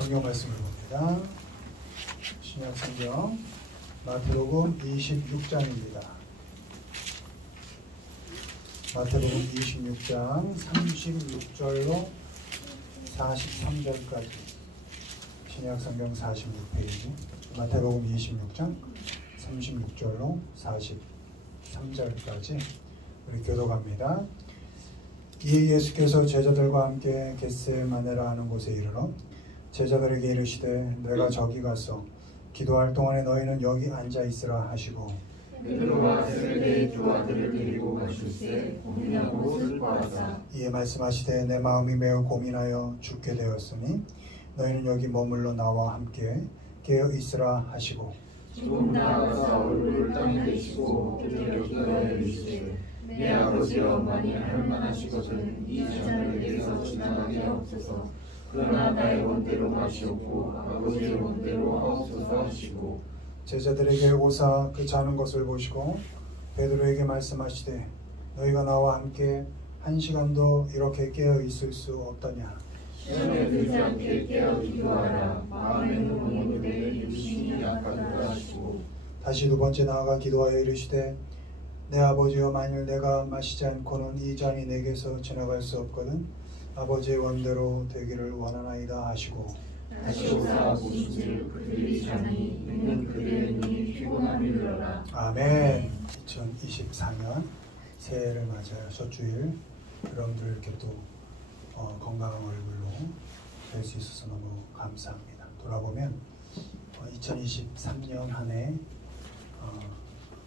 성경 말씀을 봅니다. 신약 성경 마태복음 26장입니다. 마태복음 26장 36절로 43절까지 신약 성경 46페이지 마태복음 26장 36절로 43절까지 우리 교독합니다. 이에 예수께서 제자들과 함께 겟세마네라 하는 곳에 이르러 제자들에게 이르시되 내가 저기 가서 기도할 동안에 너희는 여기 앉아 있으라 하시고 베드로와 세베대의 두 아들을 데리고 가실새 고민하고 슬퍼하사 이에 말씀하시되 내 마음이 매우 고민하여 죽게 되었으니 너희는 여기 머물러 나와 함께 깨어 있으라 하시고 조금 나아가사 얼굴을 땅에 대시고 그들에게 기도하여 이르시되 내 아버지여 만일 할만하시거든 이 잔에게서 지나가게 하옵소서. 그러나 나의 원대로 마시옵고 아버지의 원대로 하옵소서 하시고 제자들에게 오사 그 자는 것을 보시고 베드로에게 말씀하시되 너희가 나와 함께 한 시간도 이렇게 깨어 있을 수 없더냐. 시험에 들지 않게 깨어 기도하라. 마음에는 원인데 육신이 약하다 하시고 다시 두 번째 나아가 기도하여 이르시되 내 아버지여 만일 내가 마시지 않고는 이 잔이 내게서 지나갈 수 없거든 아버지의 원대로 되기를 원하나이다 하시고 다시 오사 보시길 그들이 자니 있는 그들의 눈이 피곤함이 들어라. 아멘. 2024년 새해를 맞아요. 첫 주일 여러분들 이렇게 또 건강한 얼굴로 뵐 수 있어서 너무 감사합니다. 돌아보면 2023년 한 해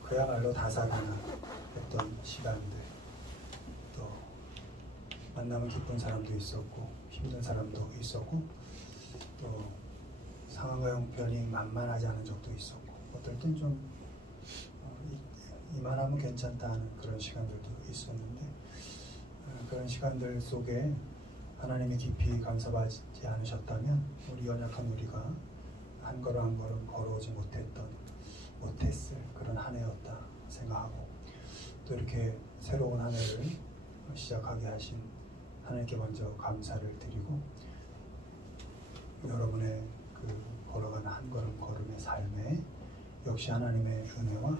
그야말로 다사다난했던 시간들, 또 만나면 기쁜 사람도 있었고 힘든 사람도 있었고 또 상황과 형편이 만만하지 않은 적도 있었고 어떨 땐 좀 이만하면 괜찮다 하는 그런 시간들도 있었는데 그런 시간들 속에 하나님이 깊이 감사받지 않으셨다면 우리 연약한 우리가 한 걸음 한 걸음 걸어오지 못했을 그런 한 해였다 생각하고 또 이렇게 새로운 한 해를 시작하게 하신 하나님께 먼저 감사를 드리고 여러분의 그 걸어가는 한 걸음 걸음의 삶에 역시 하나님의 은혜와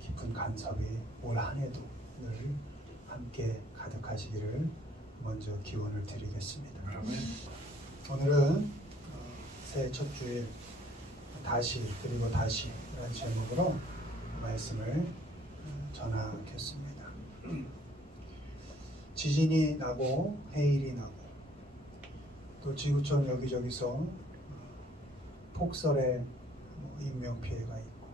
깊은 간섭이 올 한 해도 늘 함께 가득하시기를 먼저 기원을 드리겠습니다. 오늘은 새해 첫 주일 다시 그리고 다시 라는 제목으로 말씀을 전하겠습니다. 지진이 나고 해일이 나고 또 지구촌 여기저기서 폭설에 인명피해가 있고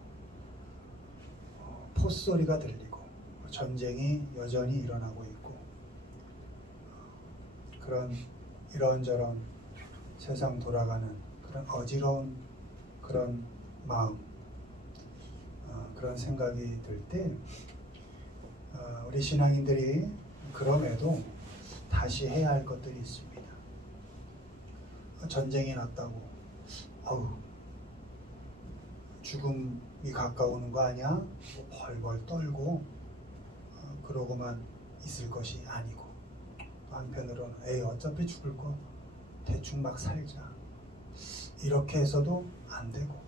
포소리가 들리고 전쟁이 여전히 일어나고 있고 그런 이런저런 세상 돌아가는 그런 어지러운 그런 마음 그런 생각이 들 때 우리 신앙인들이 그럼에도 다시 해야 할 것들이 있습니다. 전쟁이 났다고 죽음이 가까우는 거 아니야? 뭐 벌벌 떨고 그러고만 있을 것이 아니고 또 한편으로는 에이 어차피 죽을 거 대충 막 살자 이렇게 해서도 안 되고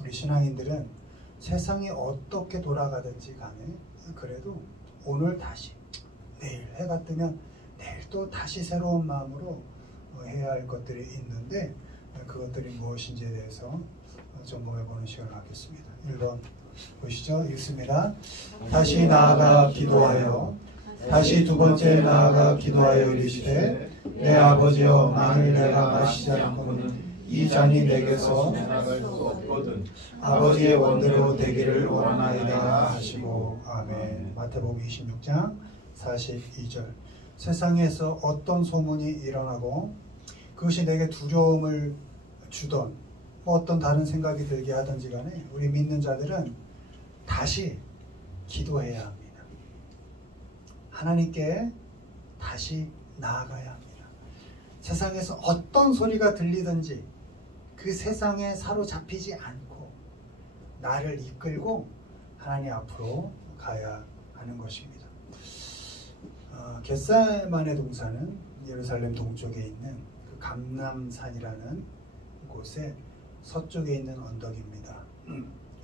우리 신앙인들은 세상이 어떻게 돌아가든지 간에 그래도 오늘 다시 내일 해가 뜨면 내일 또 다시 새로운 마음으로 해야 할 것들이 있는데 그것들이 무엇인지에 대해서 점검해보는 시간을 갖겠습니다. 1번 보시죠. 읽습니다. 다시 나아가 기도하여 다시 두 번째 나아가 기도하여 이르시되 내 아버지여 만일 내가 마시지 않고는 이 잔이 내게서 지나갈 수 없거든 아버지의 원대로 되기를 원하나이다 하시고 아멘. 마태복음 26장 42절 세상에서 어떤 소문이 일어나고 그것이 내게 두려움을 주던 뭐 어떤 다른 생각이 들게 하든지 간에 우리 믿는 자들은 다시 기도해야 합니다. 하나님께 다시 나아가야 합니다. 세상에서 어떤 소리가 들리든지 그 세상에 사로잡히지 않고 나를 이끌고 하나님 앞으로 가야 하는 것입니다. 겟세마네 동산은 예루살렘 동쪽에 있는 감람산이라는 곳에 서쪽에 있는 언덕입니다.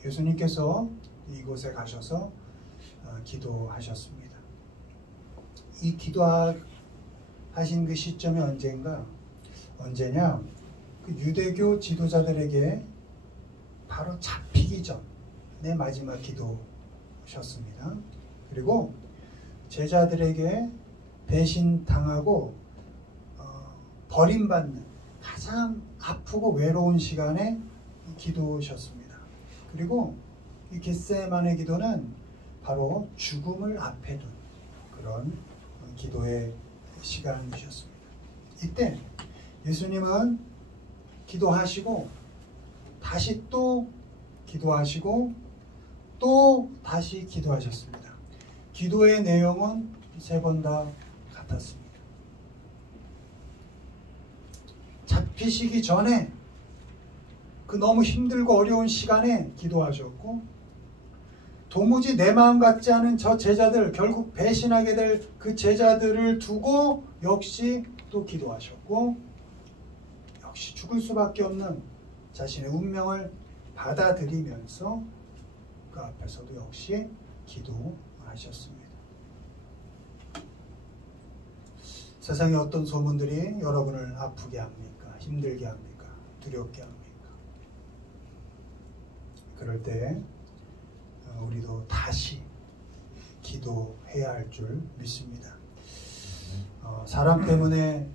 예수님께서 이곳에 가셔서 기도하셨습니다. 이 기도하신 그 시점이 언제냐? 그 유대교 지도자들에게 바로 잡히기 전에 마지막 기도셨습니다. 그리고 제자들에게 배신당하고 버림받는 가장 아프고 외로운 시간에 기도셨습니다. 그리고 이 겟세마네 기도는 바로 죽음을 앞에 둔 그런 기도의 시간이셨습니다. 이때 예수님은 기도하시고 다시 또 기도하시고 또 다시 기도하셨습니다. 기도의 내용은 3번 다 같았습니다. 잡히시기 전에 그 너무 힘들고 어려운 시간에 기도하셨고, 도무지 내 마음 같지 않은 저 제자들, 결국 배신하게 될 그 제자들을 두고 역시 또 기도하셨고, 역시 죽을 수밖에 없는 자신의 운명을 받아들이면서 그 앞에서도 역시 기도하셨습니다. 세상에 어떤 소문들이 여러분을 아프게 합니까? 힘들게 합니까? 두렵게 합니까? 그럴 때 우리도 다시 기도해야 할 줄 믿습니다. 사람 때문에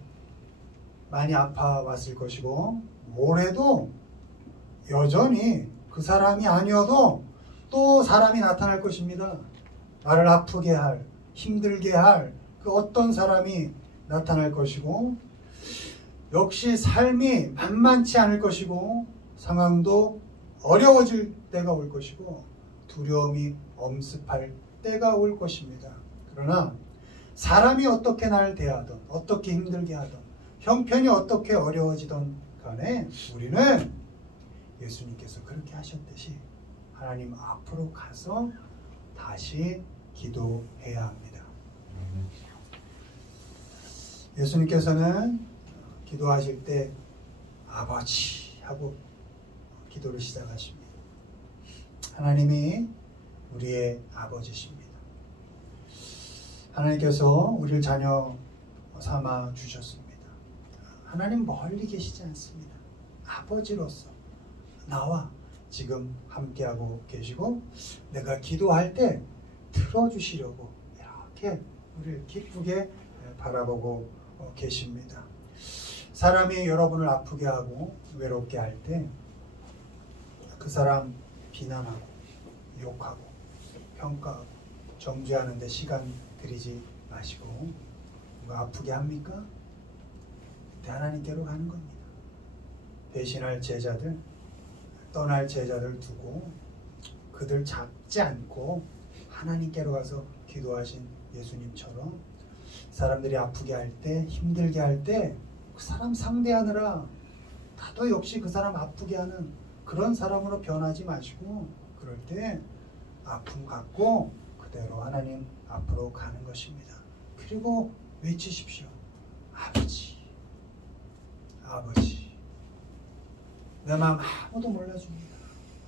많이 아파왔을 것이고, 올해도 여전히 그 사람이 아니어도 또 사람이 나타날 것입니다. 나를 아프게 할, 힘들게 할 그 어떤 사람이 나타날 것이고, 역시 삶이 만만치 않을 것이고, 상황도 어려워질 때가 올 것이고, 두려움이 엄습할 때가 올 것입니다. 그러나 사람이 어떻게 나를 대하든, 어떻게 힘들게 하든, 형편이 어떻게 어려워지든 간에 우리는 예수님께서 그렇게 하셨듯이 하나님 앞으로 가서 다시 기도해야 합니다. 예수님께서는 기도하실 때 아버지 하고 기도를 시작하십니다. 하나님이 우리의 아버지십니다. 하나님께서 우리를 자녀 삼아 주셨습니다. 하나님 멀리 계시지 않습니다. 아버지로서 나와 지금 함께하고 계시고, 내가 기도할 때 들어주시려고 이렇게 우리를 기쁘게 바라보고 계십니다. 사람이 여러분을 아프게 하고 외롭게 할 때 그 사람 비난하고 욕하고 평가하고 정죄하는 데 시간 들이지 마시고, 누가 아프게 합니까? 하나님께로 가는 겁니다. 배신할 제자들, 떠날 제자들 두고 그들 잡지 않고 하나님께로 가서 기도하신 예수님처럼 사람들이 아프게 할 때, 힘들게 할 때 그 사람 상대하느라 나도 역시 그 사람 아프게 하는 그런 사람으로 변하지 마시고, 그럴 때 아픔 갖고 그대로 하나님 앞으로 가는 것입니다. 그리고 외치십시오. 아버지, 아버지. 내 마음 아무도 몰라줍니다.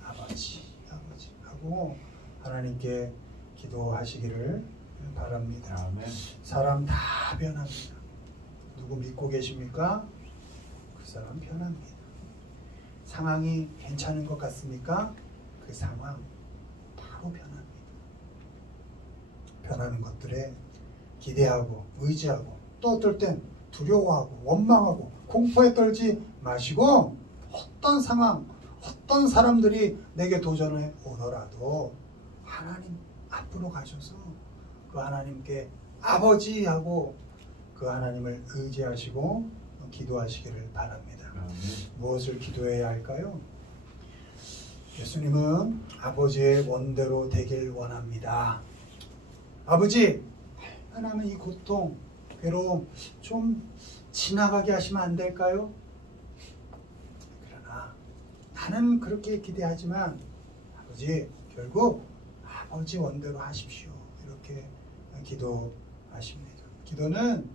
아버지, 아버지 하고 하나님께 기도하시기를 바랍니다. 아멘. 사람 사람 다 변합니다. 누구 믿고 계십니까? 그 사람 변합니다. 상황이 괜찮은 것 같습니까? 그 상황 바로 변합니다. 변하는 것들에 기대하고 의지하고, 또 어떨 땐 두려워하고 원망하고 공포에 떨지 마시고, 어떤 상황, 어떤 사람들이 내게 도전해 오더라도 하나님 앞으로 가셔서 그 하나님께 아버지 하고 그 하나님을 의지하시고 기도하시기를 바랍니다. 무엇을 기도해야 할까요? 예수님은 아버지의 원대로 되길 원합니다. 아버지, 하나님은 이 고통, 괴로움 좀 지나가게 하시면 안 될까요? 그러나 나는 그렇게 기대하지만 아버지, 결국 아버지 원대로 하십시오. 이렇게 기도하십니다. 기도는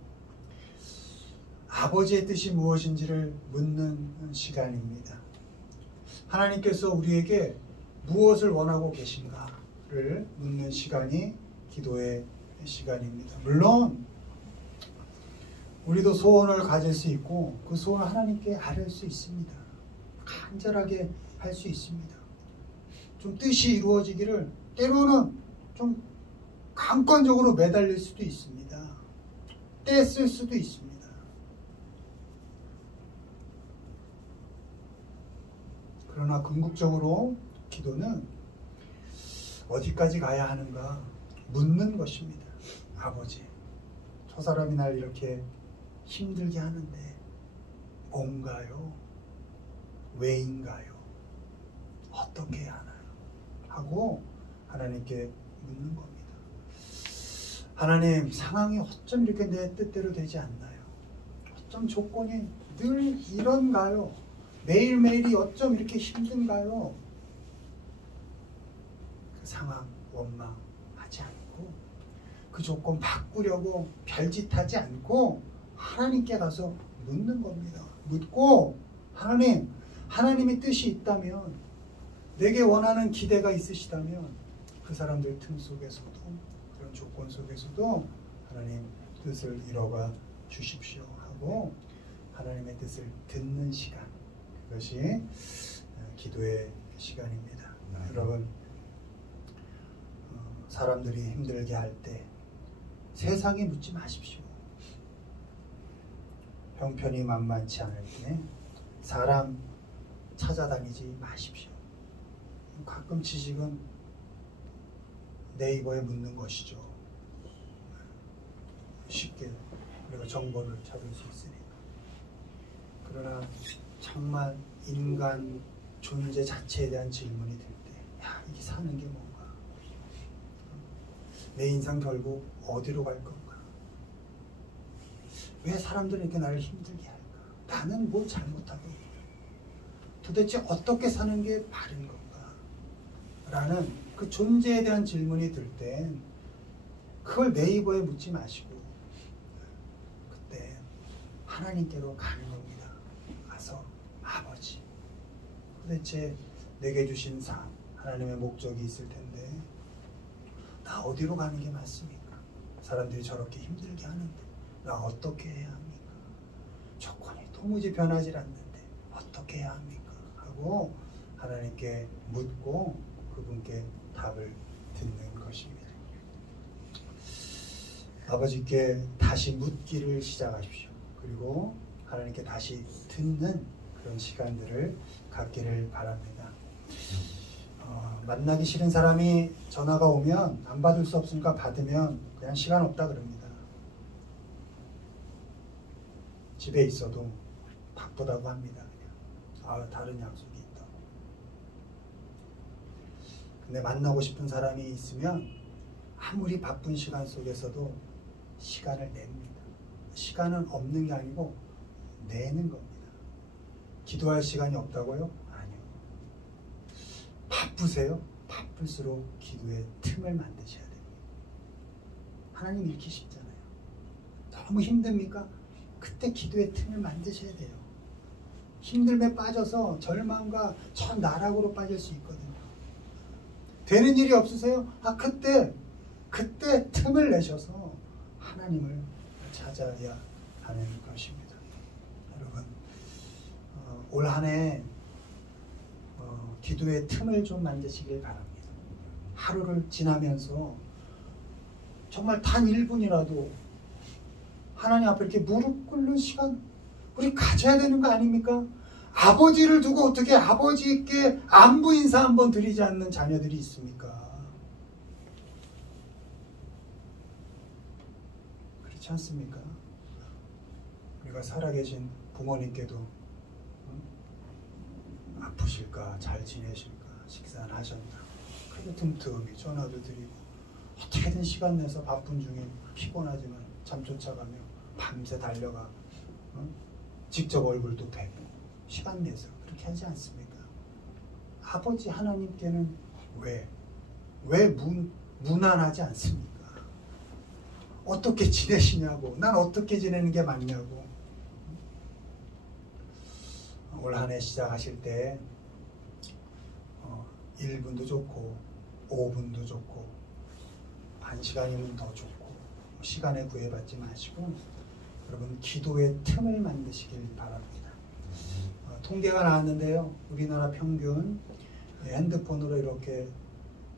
아버지의 뜻이 무엇인지를 묻는 시간입니다. 하나님께서 우리에게 무엇을 원하고 계신가를 묻는 시간이 기도의 시간입니다. 물론 우리도 소원을 가질 수 있고 그 소원을 하나님께 아뢰을 수 있습니다. 간절하게 할 수 있습니다. 좀 뜻이 이루어지기를 때로는 좀 강권적으로 매달릴 수도 있습니다. 떼쓸 수도 있습니다. 그러나 궁극적으로 기도는 어디까지 가야 하는가 묻는 것입니다. 아버지, 저 사람이 날 이렇게 힘들게 하는데 뭔가요? 왜인가요? 어떻게 해야 하나요? 하고 하나님께 묻는 겁니다. 하나님, 상황이 어쩜 이렇게 내 뜻대로 되지 않나요? 어쩜 조건이 늘 이런가요? 매일매일이 어쩜 이렇게 힘든가요? 그 상황 원망하지 않고 그 조건 바꾸려고 별짓하지 않고 하나님께 가서 묻는 겁니다. 묻고 하나님의 뜻이 있다면, 내게 원하는 기대가 있으시다면 그 사람들 틈 속에서도, 그런 조건 속에서도 하나님 뜻을 이뤄가 주십시오 하고 하나님의 뜻을 듣는 시간, 그것이 기도의 시간입니다. 여러분, 사람들이 힘들게 할 때 세상에 묻지 마십시오. 형편이 만만치 않을 때 사람 찾아다니지 마십시오. 가끔 지식은 네이버에 묻는 것이죠. 쉽게 우리가 정보를 찾을 수 있으니까. 그러나 정말 인간 존재 자체에 대한 질문이 들 때, 야, 이게 사는 게 뭔가? 내 인생 결국 어디로 갈 건가? 왜 사람들은 이렇게 나를 힘들게 할까? 나는 뭘 잘못하고 있나? 도대체 어떻게 사는 게 바른 건가? 라는 그 존재에 대한 질문이 들 땐 그걸 네이버에 묻지 마시고 그때 하나님께로 가는 겁니다. 가서 아버지, 도대체 내게 주신 삶, 하나님의 목적이 있을 텐데 나 어디로 가는 게 맞습니까? 사람들이 저렇게 힘들게 하는데 나 어떻게 해야 합니까? 조건이 도무지 변하지 않는데 어떻게 해야 합니까? 하고 하나님께 묻고 그분께 답을 듣는 것입니다. 아버지께 다시 묻기를 시작하십시오. 그리고 하나님께 다시 듣는 그런 시간들을 갖기를 바랍니다. 만나기 싫은 사람이 전화가 오면 안 받을 수 없으니까 받으면 그냥 시간 없다 그럽니다. 집에 있어도 바쁘다고 합니다. 그냥 다른 약속이 있다고. 근데 만나고 싶은 사람이 있으면 아무리 바쁜 시간 속에서도 시간을 냅니다. 시간은 없는 게 아니고 내는 겁니다. 기도할 시간이 없다고요? 아니요. 바쁘세요? 바쁠수록 기도의 틈을 만드셔야 됩니다. 하나님 잃기 쉽잖아요. 너무 힘듭니까? 그때 기도의 틈을 만드셔야 돼요. 힘듦에 빠져서 절망과 저 나락으로 빠질 수 있거든요. 되는 일이 없으세요? 그때 틈을 내셔서 하나님을 찾아야 하는 것입니다. 여러분, 올 한 해 기도의 틈을 좀 만드시길 바랍니다. 하루를 지나면서 정말 단 1분이라도 하나님 앞에 이렇게 무릎 꿇는 시간 우리 가져야 되는 거 아닙니까? 아버지를 두고 어떻게 아버지께 안부 인사 한번 드리지 않는 자녀들이 있습니까? 그렇지 않습니까? 우리가 살아계신 부모님께도 아프실까, 잘 지내실까, 식사는 하셨나, 그래도 틈틈이 전화도 드리고 어떻게든 시간 내서 바쁜 중에 피곤하지만 잠 쫓아가며 밤새 달려가 직접 얼굴도 뵙고 시간 내서 그렇게 하지 않습니까? 아버지 하나님께는 왜 무난하지 않습니까? 어떻게 지내시냐고, 난 어떻게 지내는 게 맞냐고, 올 한 해 시작하실 때 1분도 좋고 5분도 좋고 1시간이면 더 좋고 시간에 구애받지 마시고 여러분 기도의 틈을 만드시길 바랍니다. 통계가 나왔는데요. 우리나라 평균 핸드폰으로 이렇게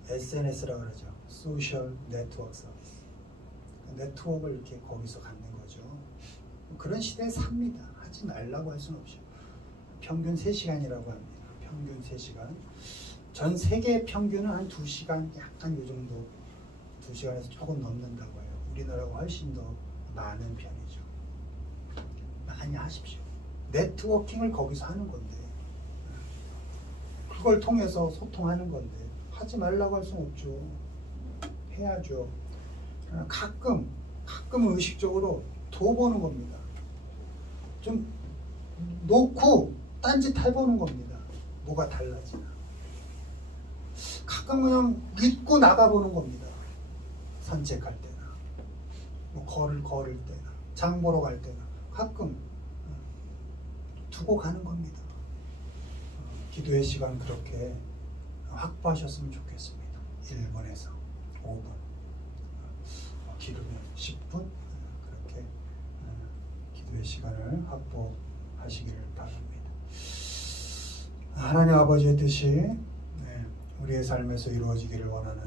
SNS라고 그러죠. 소셜 네트워크 서비스. 네트워크를 이렇게 거기서 갖는 거죠. 그런 시대에 삽니다. 하지 말라고 할 수는 없죠. 평균 3시간이라고 합니다. 평균 3시간. 전 세계 평균은 한 2시간 약간 요 정도 2시간에서 조금 넘는다고 해요. 우리나라가 훨씬 더 많은 편이죠. 많이 하십시오. 네트워킹을 거기서 하는 건데 그걸 통해서 소통하는 건데 하지 말라고 할 수는 없죠. 해야죠. 가끔은 의식적으로 도 보는 겁니다. 좀 놓고 딴짓 해보는 겁니다. 뭐가 달라지나. 가끔 그냥 믿고 나가보는 겁니다. 산책할 때나 뭐 걸을 때나 장 보러 갈 때나 가끔 두고 가는 겁니다. 기도의 시간 그렇게 확보하셨으면 좋겠습니다. 1분에서 5분, 길으면 10분 그렇게 기도의 시간을 확보하시기를 바랍니다. 하나님 아버지의 뜻이 우리의 삶에서 이루어지기를 원하는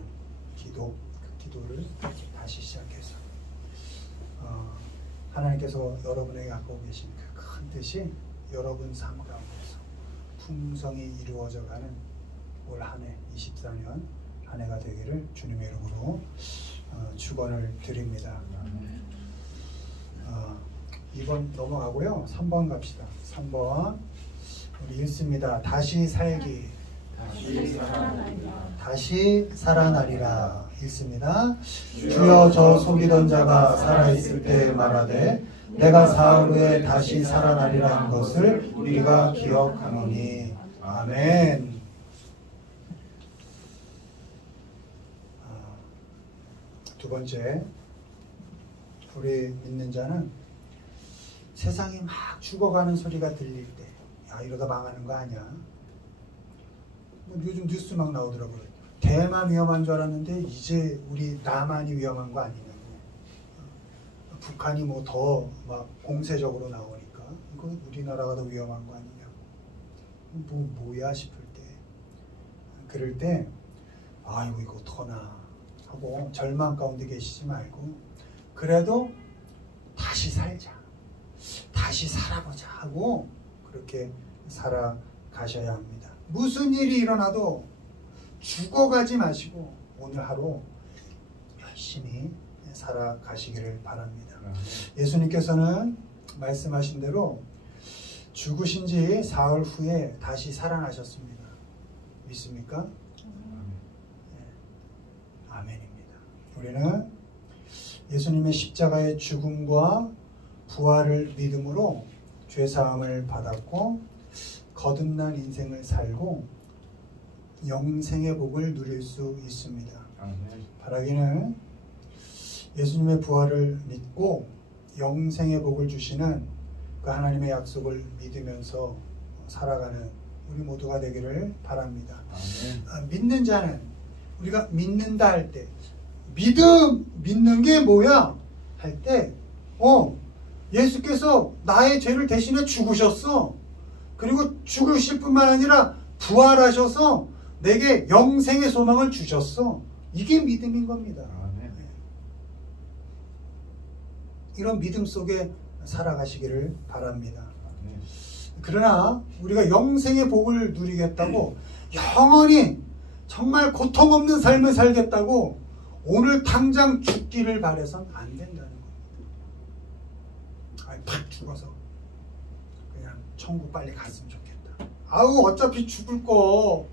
기도, 그 기도를 다시 시작해서 하나님께서 여러분에게 갖고 계신 그 큰 뜻이 여러분 삶 가운데서 풍성히 이루어져가는 올 한 해 24년 한 해가 되기를 주님의 이름으로 축원을 드립니다. 2번 넘어가고요. 3번 갑시다. 3번 우리 읽습니다. 다시 살기 다시 살아나리라. 읽습니다. 주여 저 속이던 자가 살아있을 때 말하되 내가 사흘 후에 다시 살아나리라 한 것을 우리가 기억하노니. 아멘. 두 번째, 우리 믿는 자는 세상이 막 죽어가는 소리가 들릴 때, 야 이러다 망하는 거 아니야? 뭐 요즘 뉴스 막 나오더라고요. 대만 위험한 줄 알았는데 이제 우리 남한이 위험한 거 아니냐고. 북한이 뭐 더 막 공세적으로 나오니까 이거 우리나라가 더 위험한 거 아니냐고. 뭐야 싶을 때, 그럴 때 아이고 이거 어떡하나 하고 절망 가운데 계시지 말고 그래도 다시 살자, 다시 살아보자 하고 그렇게 살아가셔야 합니다. 무슨 일이 일어나도 죽어가지 마시고 오늘 하루 열심히 살아가시기를 바랍니다. 예수님께서는 말씀하신 대로 죽으신 지 사흘 후에 다시 살아나셨습니다. 믿습니까? 네. 아멘입니다. 우리는 예수님의 십자가의 죽음과 부활을 믿음으로 죄사함을 받았고 거듭난 인생을 살고 영생의 복을 누릴 수 있습니다. 바라기는 예수님의 부활을 믿고 영생의 복을 주시는 그 하나님의 약속을 믿으면서 살아가는 우리 모두가 되기를 바랍니다. 믿는 자는 우리가 믿는다 할 때 믿는 게 뭐야? 할 때 예수께서 나의 죄를 대신해 죽으셨어. 그리고 죽으실 뿐만 아니라 부활하셔서 내게 영생의 소망을 주셨어. 이게 믿음인 겁니다. 이런 믿음 속에 살아가시기를 바랍니다. 그러나 우리가 영생의 복을 누리겠다고 영원히 정말 고통 없는 삶을 살겠다고 오늘 당장 죽기를 바라선 안 된다는 겁니다. 팍 죽어서 그냥 천국 빨리 갔으면 좋겠다. 아우 어차피 죽을 거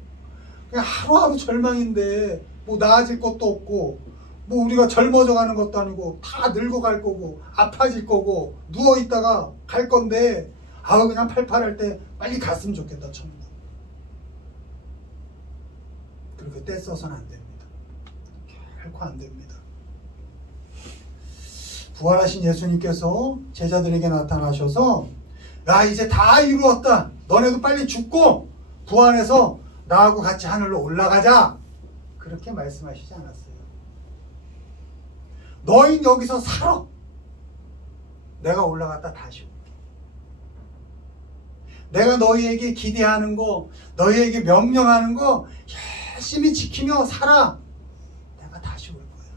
그냥 하루하루 절망인데 뭐 나아질 것도 없고 뭐 우리가 젊어져 가는 것도 아니고 다 늙어갈 거고 아파질 거고 누워있다가 갈 건데 아우 그냥 팔팔할 때 빨리 갔으면 좋겠다. 천국. 그렇게 떼써서는 안 됩니다. 결코 안 됩니다. 부활하신 예수님께서 제자들에게 나타나셔서 야 이제 다 이루었다. 너네도 빨리 죽고 부활해서 나하고 같이 하늘로 올라가자. 그렇게 말씀하시지 않았어요. 너희 여기서 살아. 내가 올라갔다 다시 올게. 내가 너희에게 기대하는 거, 너희에게 명령하는 거 열심히 지키며 살아. 내가 다시 올 거야.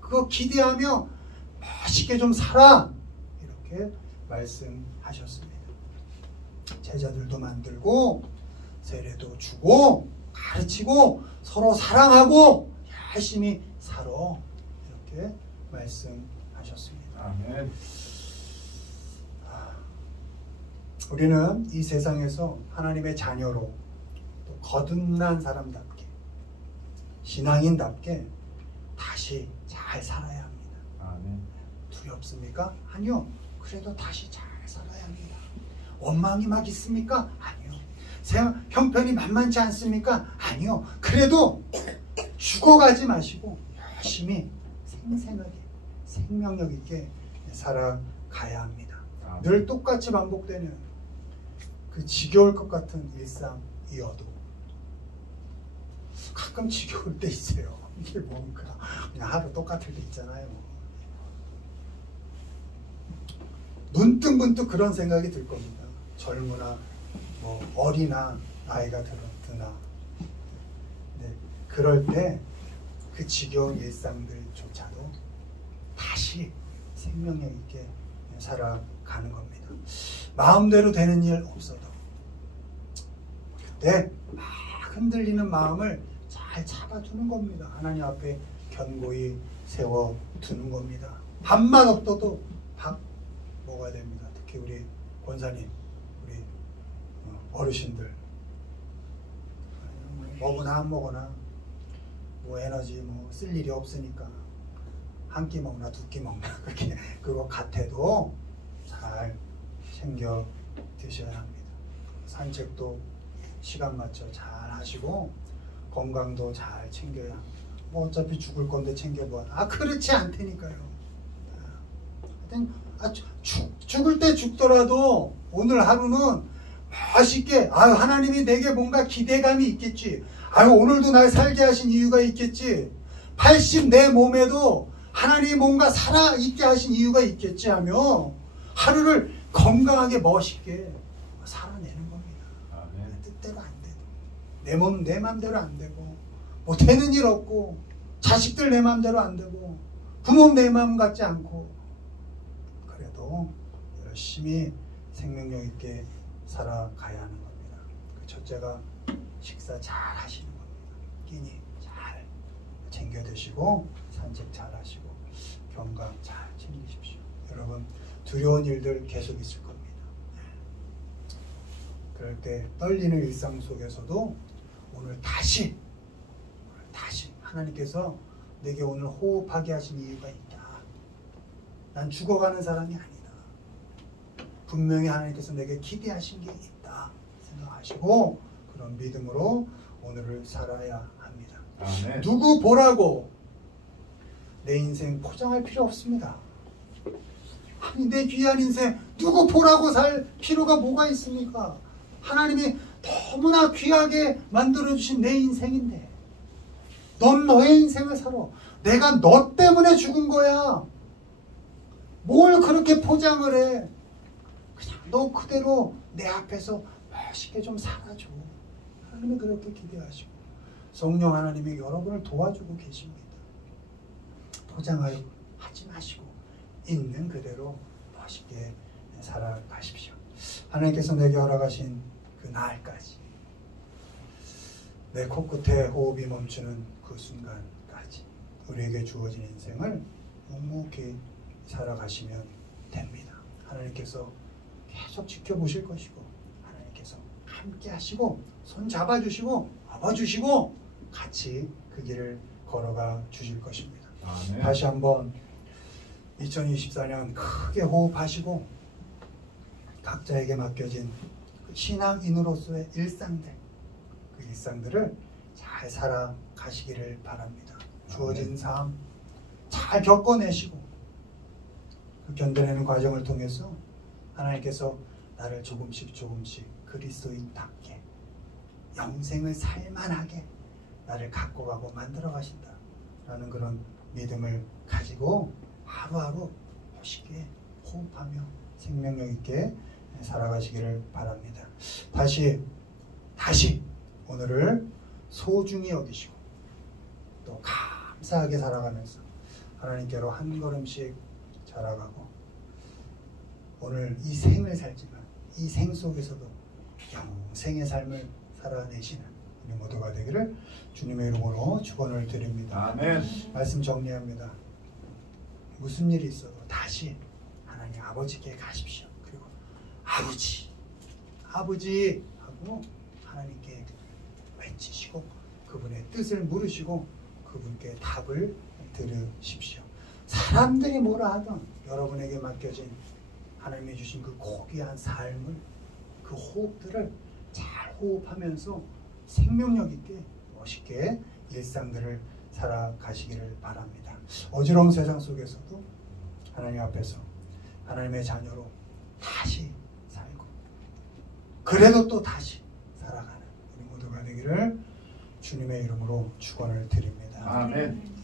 그거 기대하며 멋있게 좀 살아. 이렇게 말씀하셨습니다. 제자들도 만들고 세례도 주고 가르치고 서로 사랑하고 열심히 살아. 이렇게 말씀하셨습니다. 아멘. 우리는 이 세상에서 하나님의 자녀로 또 거듭난 사람답게 신앙인답게 다시 잘 살아야 합니다. 아멘. 두렵습니까? 아니요. 그래도 다시 잘 살아야 합니다. 원망이 막 있습니까? 아니요. 형편이 만만치 않습니까? 아니요. 그래도 죽어가지 마시고 열심히 생생하게 생명력 있게 살아가야 합니다. 아멘. 늘 똑같이 반복되는 그 지겨울 것 같은 일상이어도 가끔 지겨울 때 있어요. 이게 뭔가 그냥 하루 똑같을 때 있잖아요. 문득문득 그런 생각이 들 겁니다. 젊으나 뭐 어리나 나이가 드나 네, 그럴 때 그 지겨운 일상들조차도 다시 생명력 있게 살아가는 겁니다. 마음대로 되는 일 없어도 그때 막 흔들리는 마음을 잘 잡아두는 겁니다. 하나님 앞에 견고히 세워두는 겁니다. 밥맛 없어도 밥 먹어야 됩니다. 특히 우리 권사님, 우리 어르신들 먹으나 안 먹으나 뭐 에너지 뭐 쓸 일이 없으니까 한 끼 먹나 두 끼 먹나 그렇게 그거 같아도 잘 챙겨 드셔야 합니다. 산책도 시간 맞춰 잘 하시고 건강도 잘 챙겨야 합니다. 뭐 어차피 죽을 건데 챙겨봐. 그렇지 않다니까요. 하여튼 죽을 때 죽더라도 오늘 하루는 맛있게 하나님이 내게 뭔가 기대감이 있겠지. 오늘도 날 살게 하신 이유가 있겠지. 80 내 몸에도 하나님이 뭔가 살아있게 하신 이유가 있겠지 하며 하루를 건강하게 멋있게 살아내는 겁니다. 아멘. 뜻대로 안 되고 내 몸 내 맘대로 안 되고 뭐 되는 일 없고 자식들 내 맘대로 안 되고 부모 내 맘 같지 않고 그래도 열심히 생명력 있게 살아가야 하는 겁니다. 첫째가 식사 잘 하시는 겁니다. 끼니 잘 챙겨 드시고 산책 잘 하시고 건강 잘 챙기십시오. 여러분 두려운 일들 계속 있을 겁니다. 그럴 때 떨리는 일상 속에서도 오늘 다시 하나님께서 내게 오늘 호흡하게 하신 이유가 있다. 난 죽어가는 사람이 아니다. 분명히 하나님께서 내게 기대하신 게 있다 생각하시고 그런 믿음으로 오늘을 살아야 합니다. 아멘. 누구 보라고 내 인생 포장할 필요 없습니다. 아니 내 귀한 인생 누구 보라고 살 필요가 뭐가 있습니까? 하나님이 너무나 귀하게 만들어주신 내 인생인데 넌 너의 인생을 살아. 내가 너 때문에 죽은 거야. 뭘 그렇게 포장을 해. 그냥 너 그대로 내 앞에서 멋있게 좀 살아줘. 하나님이 그렇게 기대하시고 성령 하나님이 여러분을 도와주고 계십니다. 포장하여 하지 마시고 있는 그대로 멋있게 살아가십시오. 하나님께서 내게 허락하신 그 날까지 내 코끝에 호흡이 멈추는 그 순간까지 우리에게 주어진 인생을 묵묵히 살아가시면 됩니다. 하나님께서 계속 지켜보실 것이고 하나님께서 함께 하시고 손 잡아주시고 업어주시고 같이 그 길을 걸어가 주실 것입니다. 아멘. 다시 한번 2024년 크게 호흡하시고 각자에게 맡겨진 그 신앙인으로서의 일상들 그 일상들을 잘 살아가시기를 바랍니다. 주어진 삶 잘 겪어내시고 그 견뎌내는 과정을 통해서 하나님께서 나를 조금씩 그리스도인답게 영생을 살만하게 나를 갖고 가고 만들어 가신다 라는 그런 믿음을 가지고 하루하루 멋있게 호흡하며 생명력 있게 살아가시기를 바랍니다. 다시 오늘을 소중히 여기시고 또 감사하게 살아가면서 하나님께로 한 걸음씩 자라가고 오늘 이 생을 살지만 이 생 속에서도 영생의 삶을 살아내시는 우리 모두가 되기를 주님의 이름으로 축원을 드립니다. 아멘. 말씀 정리합니다. 무슨 일이 있어도 다시 하나님 아버지께 가십시오. 그리고 아버지 하고 하나님께 외치시고 그분의 뜻을 물으시고 그분께 답을 들으십시오. 사람들이 뭐라 하든 여러분에게 맡겨진 하나님이 주신 그 고귀한 삶을 그 호흡들을 잘 호흡하면서 생명력 있게 멋있게 일상들을 살아가시기를 바랍니다. 어지러운 세상 속에서도 하나님 앞에서 하나님의 자녀로 다시 살고 그래도 또 다시 살아가는 우리 모두가 되기를 주님의 이름으로 축원을 드립니다. 아멘.